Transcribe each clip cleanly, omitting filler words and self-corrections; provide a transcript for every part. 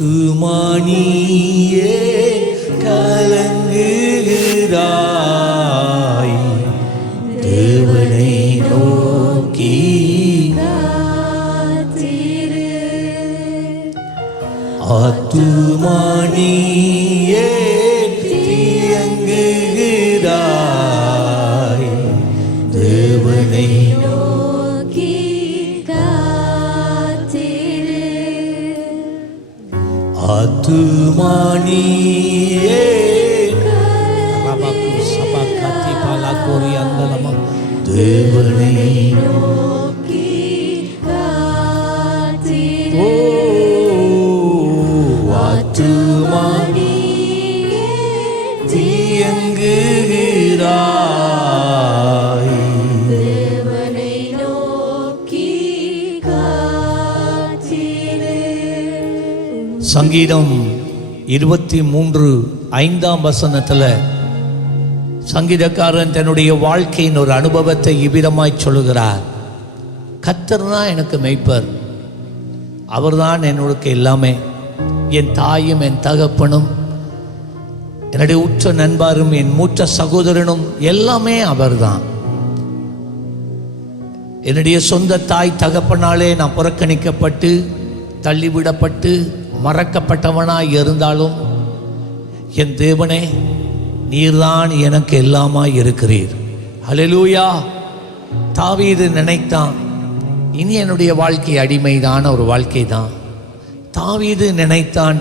ஆத்துமானியே கலங்குகிறாய், தேவனை நோக்கி ஆத்துமானியே தியங்குகிறாய், தேவனை நோக்கி காத்திரு. ஆத்துமானியே தேவனை நோக்கி காத்திரு. ஆத்துமானியே தியங்குகிறாய், தேவனை நோக்கி காத்திரு. சங்கீதம் 23:5 சங்கீதக்காரன் தன்னுடைய வாழ்க்கையின் ஒரு அனுபவத்தை இவ்விதமாய் சொல்லுகிறார். கர்த்தர்னா எனக்கு மெய்ப்பர், அவர்தான் என்னுடைய எல்லாமே, என் தாயும் என் தகப்பனும் என்னுடைய உற்ற நண்பரும் என் மூத்த சகோதரனும் எல்லாமே அவர்தான். என்னுடைய சொந்த தாய் தகப்பனாலே நான் புறக்கணிக்கப்பட்டு தள்ளிவிடப்பட்டு மறக்கப்பட்டவனாய் இருந்தாலும் என் தேவனே, நீர்தான் எனக்கு எல்லாமாய் இருக்கிறீர். ஹல்லேலூயா. தாவீது நினைத்தான், இனி என்னுடைய வாழ்க்கை அடிமைதான ஒரு வாழ்க்கை தான். தாவீது நினைத்தான்,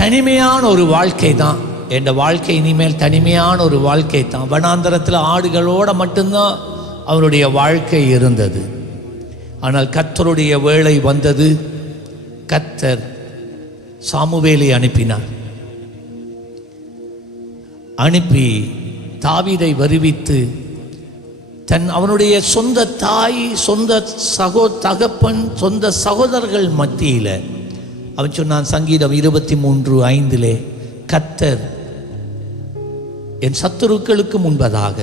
தனிமையான ஒரு வாழ்க்கை தான் என் வாழ்க்கை, இனிமேல் தனிமையான ஒரு வாழ்க்கை தான். வனாந்தரத்தில் ஆடுகளோடு மட்டும்தான் அவருடைய வாழ்க்கை இருந்தது. ஆனால் கர்த்தருடைய வேளை வந்தது. கர்த்தர் சாமுவேலை அனுப்பினார். அனுப்பி தாவீதை வருவித்து அவனுடைய சொந்த தாய், சொந்த தகப்பன், சொந்த சகோதரர்கள் மத்தியில் அவன் சொன்னான். சங்கீதம் 23:5 கர்த்தர் என் சத்துருக்களுக்கு முன்பதாக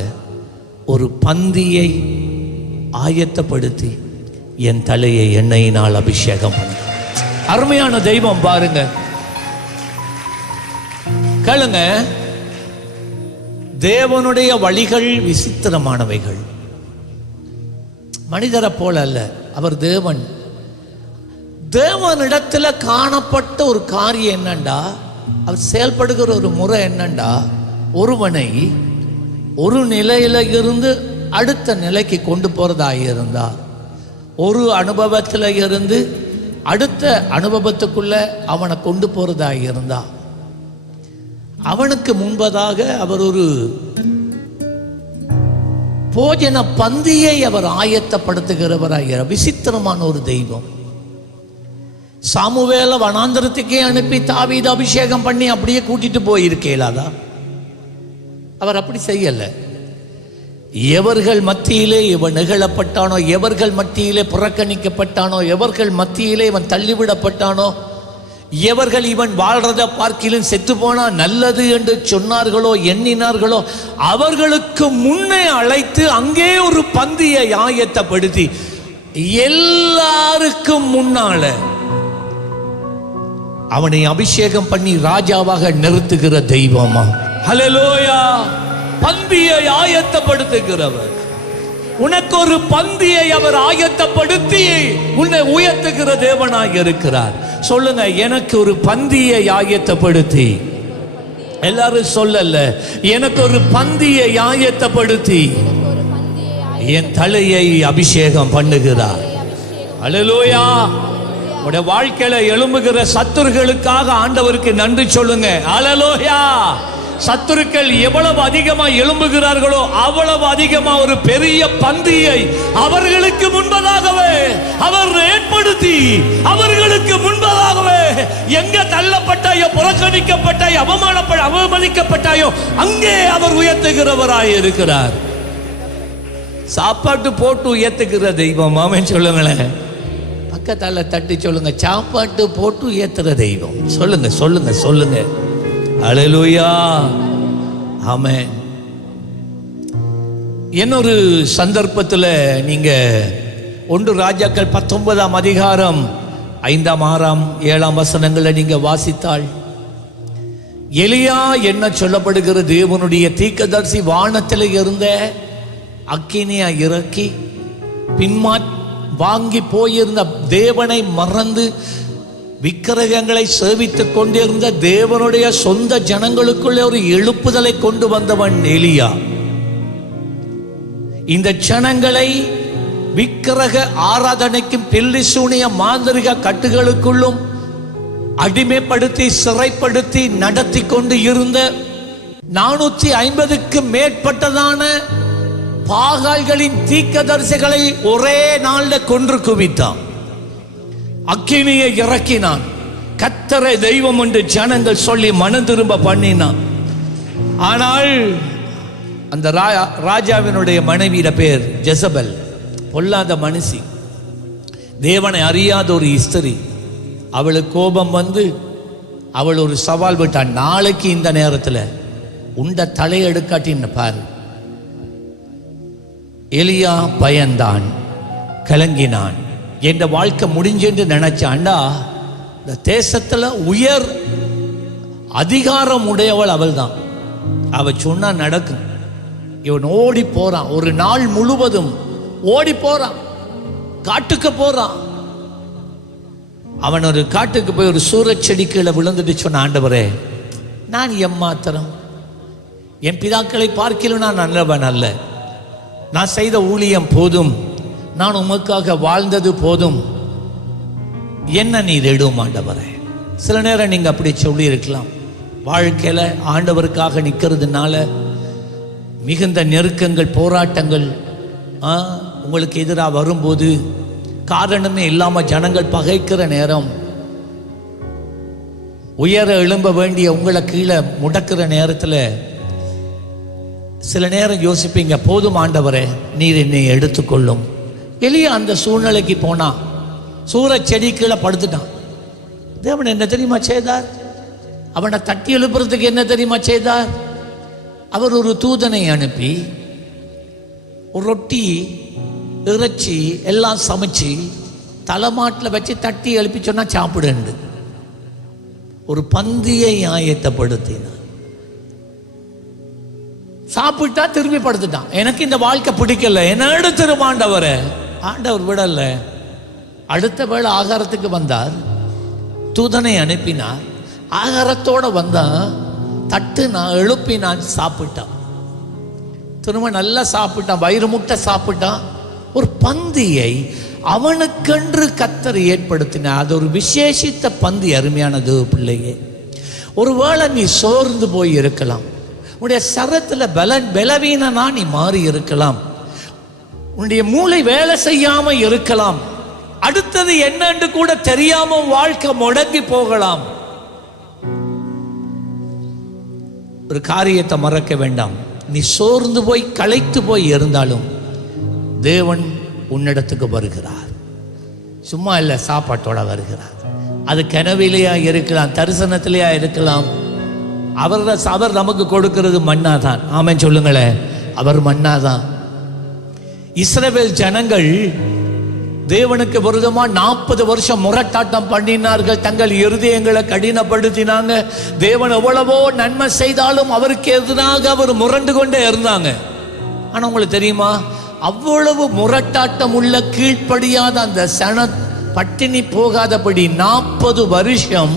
ஒரு பந்தியை ஆயத்தப்படுத்தி என் தலையை எண்ணெயினால் அபிஷேகம் பண்ண. அருமையான தெய்வம் பாருங்க, கேளுங்க. தேவனுடைய வழிகள் விசித்திரமானவைகள், மனிதரை போல அல்ல. அவர் தேவன். தேவனிடத்துல காணப்பட்ட ஒரு காரியம் என்னண்டா, அவர் செயல்படுகிற ஒரு முறை என்னண்டா, ஒருவனை ஒரு நிலையில இருந்து அடுத்த நிலைக்கு கொண்டு போறதாக இருந்தார், ஒரு அனுபவத்தில் இருந்து அடுத்த அனுபவத்துக்குள்ள அவனை கொண்டு போறதாக இருந்தா, அவனுக்கு முன்பதாக அவர் ஒரு போஜன பந்தியை அவர் ஆயத்தப்படுத்துகிறவராக. விசித்திரமான ஒரு தெய்வம். சாமுவேலை வனாந்தரத்துக்கே அனுப்பி தாவீது அபிஷேகம் பண்ணி அப்படியே கூட்டிட்டு போயிருக்கேலாதா? அவர் அப்படி செய்யல. எவர்கள் மத்தியிலே இவன் நிகழப்பட்டானோ, எவர்கள் மத்தியிலே புறக்கணிக்கப்பட்டானோ, எவர்கள் மத்தியிலே இவன் தள்ளிவிடப்பட்டானோ, எவர்கள் இவன் வாழ்றதை பார்க்கிலும் செத்து போனா நல்லது என்று சொன்னார்களோ எண்ணினார்களோ, அவர்களுக்கு முன்னே அழைத்து அங்கே ஒரு பந்தியை ஆயத்தப்படுத்தி எல்லாருக்கும் முன்னால அவனை அபிஷேகம் பண்ணி ராஜாவாக நிறுத்துகிற தெய்வமா. ஹல்லேலூயா. பந்தியை ஆயத்தப்படுத்துகிறவர். உனக்கு ஒரு பந்தியை அவர் ஆயத்தப்படுத்தி உன்னை உயர்த்துகிற தேவனாக இருக்கிறார். சொல்லுங்க, எனக்கு ஒரு பந்தியை ஆயத்தப்படுத்தி. எல்லாரும் சொல்லல, எனக்கு ஒரு பந்தியை ஆயத்தப்படுத்தி என் தலையை அபிஷேகம் பண்ணுகிறார். ஹல்லேலூயா. உடைய வாழ்க்கையில எழும்புகிற சத்துருக்களுக்காக ஆண்டவருக்கு நன்றி சொல்லுங்க. ஹல்லேலூயா. சத்துருக்கள் எவ்வளவு அதிகமா எழும்புகிறார்களோ அவ்வளவு அதிகமா ஒரு பெரிய பந்தியை அவர்களுக்கு முன்பதாகவே அவர் ஏற்படுத்தி, அவர்களுக்கு முன்பதாகவே எங்க தள்ளப்பட்டாயோ, புறக்கணிக்கப்பட்டாயோ, அவமதிக்கப்பட்டாயோ அங்கே அவர் உயர்த்துகிறவராய் இருக்கிறார். சாப்பாட்டு போட்டு உயர்த்துகிற தெய்வம். ஆமென் சொல்லுங்களேன். பக்கத்தால தட்டி சொல்லுங்க, சாப்பாட்டு போட்டு உயர்த்துற தெய்வம். சொல்லுங்க சொல்லுங்க சொல்லுங்க. ஹல்லேலூயா. ஆமென். இன்னொரு சந்தர்ப்பத்தில் நீங்க 1 ராஜாக்கள் 19 5ஆம் 6ஆம் 7ஆம் வசனங்களை நீங்க வாசித்தால் எலியா என்ன சொல்லப்படுகிற தேவனுடைய தீர்க்கதரிசி வானத்தில் இருந்த அக்கினியை இறக்கி வாங்கி போயிருந்த தேவனை மறந்து விக்கிரகங்களை சேவித்துக் கொண்டிருந்த தேவனுடைய சொந்த ஜனங்களுக்குள்ளே ஒரு எழுப்புதலை கொண்டு வந்தவன் எலியா. இந்த ஜனங்களை விக்கிரக ஆராதனைக்கும் பில்லிசூனிய மாந்திரிக கட்டுகளுக்குள்ளும் அடிமைப்படுத்தி சிறைப்படுத்தி நடத்தி கொண்டு இருந்த 450க்கு மேற்பட்டதான பாகால்களின் தீர்க்கதரிசிகளை ஒரே நாளில் கொன்று குவித்தான். அக்கினியை இறக்கினான். கர்த்தரை தெய்வம் என்று ஜனங்கள் சொல்லி மனம் திரும்ப பண்ணினான். ஆனால் அந்த ராஜாவினுடைய மனைவியிட பேர் ஜெசபெல், பொல்லாத மனுஷி, தேவனை அறியாத ஒரு ஸ்திரீ. அவளுக்கு கோபம் வந்து அவள் ஒரு சவால் விட்டான். நாளைக்கு இந்த நேரத்தில் உண்ட தலையெடுக்காட்டின்னு பாரு. எலியா பயந்தான், கலங்கினான். என் வாழ்க்கை முடிஞ்சென்று நினைச்சான்டா. இந்த தேசத்தில் உயர் அதிகாரம் உடையவள் அவள் தான். அவள் சொன்னா நடக்கும். இவன் ஓடி போறான். ஒரு நாள் முழுவதும் ஓடி போறான், காட்டுக்கு போறான். அவன் ஒரு காட்டுக்கு போய் ஒரு சூரச்செடி கீழே விழுந்துட்டு சொன்ன, ஆண்டவரே, நான் எம்மாத்திரம், என் பிதாக்களை பார்க்கலும் நான் நல்லவன் அல்ல. நான் செய்த ஊழியம் போதும், நான் உமக்காக வாழ்ந்தது போதும், என்ன நீர் எடும் ஆண்டவரே. சில நேரம் நீங்க அப்படி சொல்லி இருக்கலாம். வாழ்க்கையில ஆண்டவருக்காக நிற்கிறதுனால மிகுந்த நெருக்கங்கள், போராட்டங்கள் உங்களுக்கு எதிராக வரும்போது, காரணமே இல்லாமல் ஜனங்கள் பகைக்கிற நேரம், உயர எழும்ப வேண்டிய உங்களை கீழே முடக்கிற நேரத்தில் சில நேரம் யோசிப்பீங்க, போதும் ஆண்டவரே, நீர் என்னை எடுத்துக்கொள்ளும். எலியா அந்த சூழ்நிலைக்கு போனா, சூரச் செடி கீழே படுத்துட்டான். தேவன் என்ன தெரியுமா செய்தார்? அவனை தட்டி எழுப்புறதுக்கு என்ன தெரியுமா செய்தார்? அவர் ஒரு தூதனை அனுப்பி ஒரு ரொட்டி, இறைச்சி எல்லாம் சமைச்சு தலைமாட்டில் வச்சு தட்டி எழுப்பி சொன்னா சாப்பிடுண்டு. ஒரு பந்தியை ஆயத்தப்படுத்தினார். சாப்பிட்டா திரும்பி படுத்துட்டான். எனக்கு இந்த வாழ்க்கை பிடிக்கல, என்ன எடுத்துரும் ஆண்டவரை. ஆண்டவர் விடல. அடுத்த வேளை ஆகாரத்துக்கு வந்தார். தூதனை அனுப்பினார். ஆகாரத்தோட வந்தான். தட்டு நான் எழுப்பினான், சாப்பிட்டான். திரும்ப நல்லா சாப்பிட்டான், வயிறு முட்டை சாப்பிட்டான். ஒரு பந்தியை அவனுக்கென்று கர்த்தர் ஏற்படுத்தினார். அது ஒரு விசேஷித்த பந்தி. அருமையானது பிள்ளையே, ஒருவேளை நீ சோர்ந்து போய் இருக்கலாம், உன்னுடைய சரத்தில் பலவீனனா நீ மாறி இருக்கலாம், உன்னுடைய மூளை வேலை செய்யாம இருக்கலாம், அடுத்தது என்னன்னு கூட தெரியாம வாழ்க்கை முடங்கி போகலாம். ஒரு காரியத்தை மறக்க வேண்டாம். நீ சோர்ந்து போய் களைத்து போய் இருந்தாலும் தேவன் உன்னிடத்துக்கு வருகிறார். சும்மா இல்லை, சாப்பாட்டோட வருகிறார். அது கனவிலையா இருக்கலாம், தரிசனத்திலேயா இருக்கலாம். அவர் நமக்கு கொடுக்கிறது மன்னாதான். ஆமென் சொல்லுங்களேன். அவர் மன்னாதான். இஸ்ரவேல் ஜனங்கள் தேவனுக்கு விரோதமா 40 வருஷம் முரட்டாட்டம் பண்ணினார்கள். தங்கள் இருதயங்களை கடினப்படுத்தினாங்க. தேவன் எவ்வளவோ நன்மை செய்தாலும் அவருக்கு எதிராக அவர் முரண்டு கொண்டே இருந்தாங்க. ஆனா உங்களுக்கு தெரியுமா, அவ்வளவு முரட்டாட்டம் உள்ள கீழ்ப்படியாத அந்த சன பட்டினி போகாதபடி 40 வருஷம்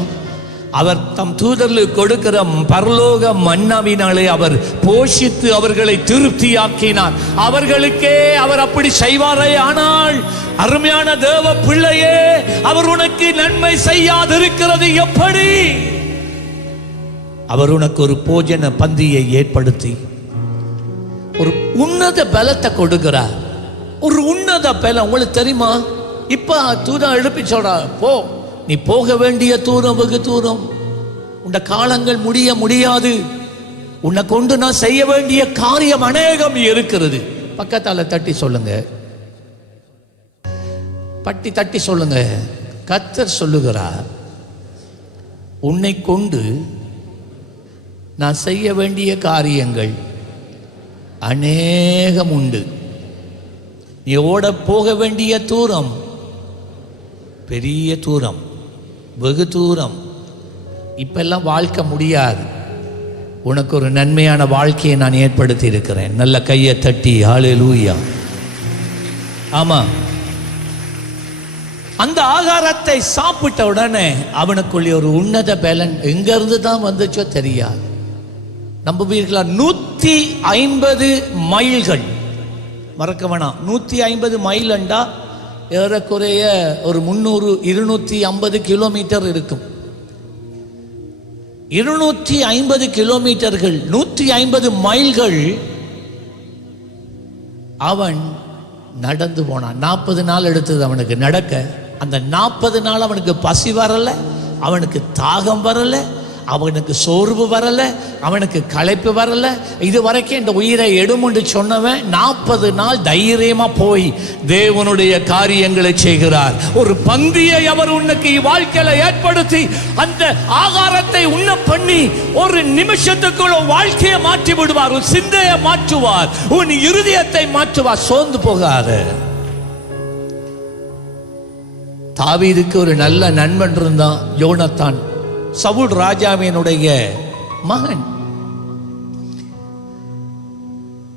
அவர் தம் தூதர்களுக்கு கொடுக்கிற பரலோக மன்னாவினாலே அவர் போஷித்து அவர்களை திருப்தியாக்கினார். அவர்களுக்கே அவர் அப்படி செய்வாரே. ஆனால் அருமையான தேவ பிள்ளையே, அவர் உனக்கு நன்மை செய்யாதிருக்கிறது எப்படி? அவர் உனக்கு ஒரு போஜன பந்தியை ஏற்படுத்தி ஒரு உன்னத பலத்தை கொடுக்கிறார். ஒரு உன்னத பலம். உங்களுக்கு தெரியுமா, இப்ப தூதன் எழுப்பி சொல்ற, போ, நீ போக வேண்டிய தூரம் வெகு தூரம், உன்னை காலங்கள் முடியாது, உன்னை கொண்டு நான் செய்ய வேண்டிய காரியம் அநேகம் இருக்கிறது. பக்கத்தால தட்டி சொல்லுங்க, தட்டி சொல்லுங்க. கர்த்தர் சொல்லுகிறார், உன்னை கொண்டு நான் செய்ய வேண்டிய காரியங்கள் அநேகம் உண்டு. நீ ஓட போக வேண்டிய தூரம் பெரிய தூரம், வெகு தூரம். இப்பெல்லாம் வாழ்க்கை முடியாது. உனக்கு ஒரு நன்மையான வாழ்க்கையை நான் ஏற்படுத்தி இருக்கிறேன். நல்ல கையை தட்டி ஹல்லேலூயா. ஆமா, அந்த ஆகாரத்தை சாப்பிட்ட உடனே அவனுக்குள்ளே ஒரு உன்னத பலன் எங்கிருந்து தான் வந்துச்சோ தெரியாது. நம்புவீர்களா? 150 மைல்கள். மறக்க வேணாம், 150 மைல் என்றா ஏறக்குறைய ஒரு 250 கிலோமீட்டர் இருக்கும். 250 கிலோமீட்டர்கள், 150 மைல்கள் அவன் நடந்து போனான். 40 நாள் எடுத்தது அவனுக்கு நடக்க. அந்த 40 நாள் அவனுக்கு பசி வரல, அவனுக்கு தாகம் வரல, அவனுக்கு சோர்வு வரல, அவனுக்கு களைப்பு வரல. இது வரைக்கும் இந்த உயிரை எடுமுண்டு சொன்னவன் 40 நாள் தைரியமா போய் தேவனுடைய காரியங்களை செய்கிறார். ஒரு பந்தியை அவர் உனக்கு வாழ்க்கையில ஏற்படுத்தி அந்த ஆகாரத்தை உண்ண பண்ணி ஒரு நிமிஷத்துக்குள்ள வாழ்க்கையை மாற்றி விடுவார். உன் சிந்தையை மாற்றுவார், உன் இருதயத்தை மாற்றுவார். சோர்ந்து போகாத. தாவீதுக்கு ஒரு நல்ல நண்பன் இருந்தான், யோனத்தான். சவுல் ராஜாவினுடைய மகன்.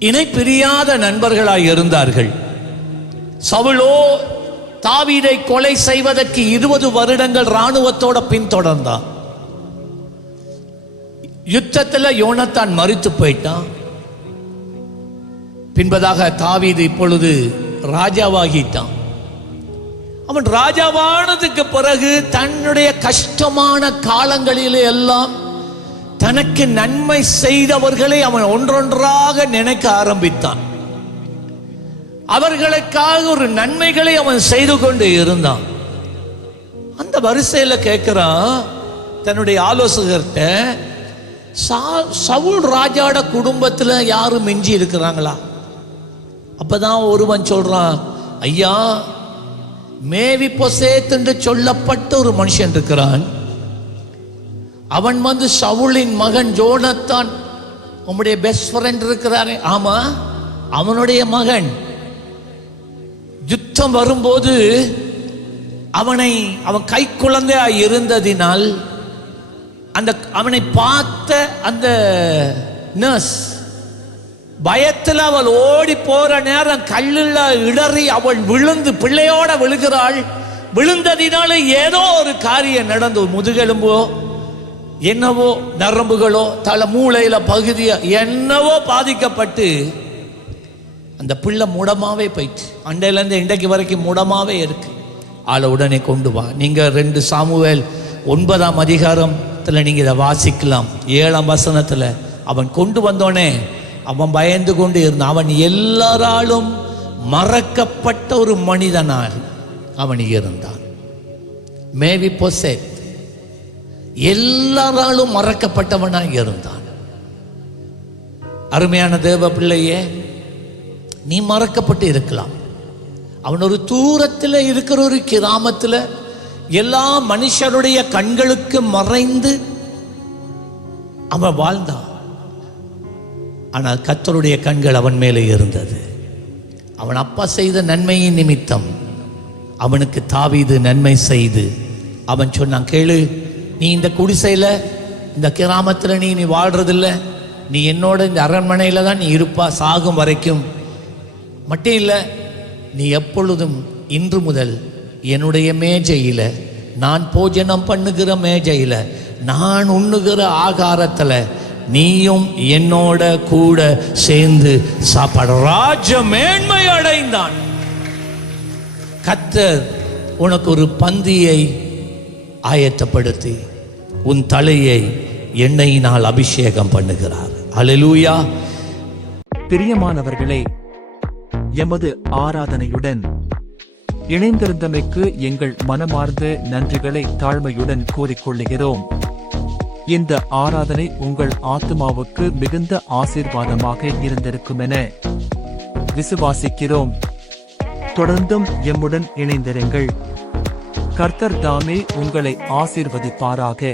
இணை பிரியாத நண்பர்களாய் இருந்தார்கள். சவுலோ தாவீதை கொலை செய்வதற்கு 20 வருடங்கள் இராணுவத்தோட பின்தொடர்ந்தான். யுத்தத்தில் யோனத்தான் மரித்து போயிட்டான். பின்பதாக தாவீது இப்பொழுது ராஜாவாகிட்டான். அவன் ராஜாவானதுக்கு பிறகு தன்னுடைய கஷ்டமான காலங்களிலே எல்லாம் தனக்கு நன்மை செய்தவர்களை அவன் ஒன்றொன்றாக நினைக்க ஆரம்பித்தான். அவர்களுக்காக ஒரு நன்மைகளை அவன் செய்து கொண்டு இருந்தான். அந்த வரிசையில் கேட்கிறான் தன்னுடைய ஆலோசகர்கிட்ட, சவுல் ராஜாட குடும்பத்தில் யாரும் மிஞ்சி இருக்கிறாங்களா? அப்பதான் ஒருவன் சொல்றான், ஐயா, மேவிபோசேத் என்று சொல்லப்பட்ட ஒரு மனுஷன் இருக்கிறான். அவன் சவுலின் மகன் யோனத்தான், உம்முடைய பெஸ்ட் ஃப்ரெண்ட் இருக்கிறாரே. ஆமா, அவனுடைய மகன். யுத்தம் வரும்போது அவன் கை குழந்தையா இருந்ததினால் அவனை பார்த்த அந்த நர்ஸ் பயத்தில் அவள் ஓடி போற நேரம் கல்லில் இடறி அவள் விழுந்து பிள்ளையோட விழுகிறாள். விழுந்ததினால ஏதோ ஒரு காரியம் நடந்து, முதுகெலும்போ என்னவோ, நரம்புகளோ, தலை மூளையில பகுதியோ என்னவோ பாதிக்கப்பட்டு அந்த பிள்ளை முடமாவே போயிட்டு, அண்டையிலேருந்து இன்றைக்கு வரைக்கும் முடமாவே இருக்கு. ஆளை உடனே கொண்டு வா. நீங்க 2 சாமுவேல் 9ஆம் அதிகாரத்தில் நீங்க இதை வாசிக்கலாம். 7ஆம் வசனத்துல அவன் கொண்டு வந்தோனே அவன் பயந்து கொண்டு இருந்தான். அவன் எல்லாராலும் மறக்கப்பட்ட ஒரு மனிதனாக அவன் இருந்தான். மேவிபோசேத் எல்லாராலும் மறக்கப்பட்டவனாக இருந்தான். அருமையான தேவ பிள்ளையே, நீ மறக்கப்பட்டு இருக்கலாம். அவன் ஒரு தூரத்தில் இருக்கிற ஒரு கிராமத்தில் எல்லா மனுஷருடைய கண்களுக்கு மறைந்து அவன் வாழ்ந்தான். ஆனால் கர்த்தருடைய கண்கள் அவன் மேலே இருந்தது. அவன் அப்பா செய்த நன்மையின் நிமித்தம் அவனுக்கு தாவீது நன்மை செய்து அவன் சொன்னான், கேளு, நீ இந்த குடிசையில் இந்த கிராமத்தில் நீ வாழ்றதில்லை, நீ என்னோட இந்த அரண்மனையில் தான் நீ இருப்பா சாகும் வரைக்கும். மட்டும் இல்லை, நீ எப்பொழுதும் இன்று முதல் என்னுடைய மேஜையில், நான் போஜனம் பண்ணுகிற மேஜையில், நான் உண்ணுகிற ஆகாரத்தில் நீயும் என்னோட கூட சேர்ந்து சாப்பாடு. ராஜ மேன்மை அடைந்தான். கர்த்தர் உனக்கு ஒரு பந்தியை ஆயத்தப்படுத்தி உன் தலையை எண்ணெயினால் அபிஷேகம் பண்ணுகிறார். அல்லேலூயா. பிரியமானவர்களே, எமது ஆராதனையுடன் இணைந்திருந்தமைக்கு எங்கள் மனமார்ந்த நன்றிகளை தாழ்மையுடன் கூறிக்கொள்கிறோம். இந்த ஆராதனை உங்கள் ஆத்துமாவுக்கு மிகுந்த ஆசீர்வாதமாக இருந்திருக்கும் என விசுவாசிக்கிறோம். தொடர்ந்தும் எம்முடன் இணைந்திருங்கள். கர்த்தர் தாமே உங்களை ஆசீர்வதிப்பாராக.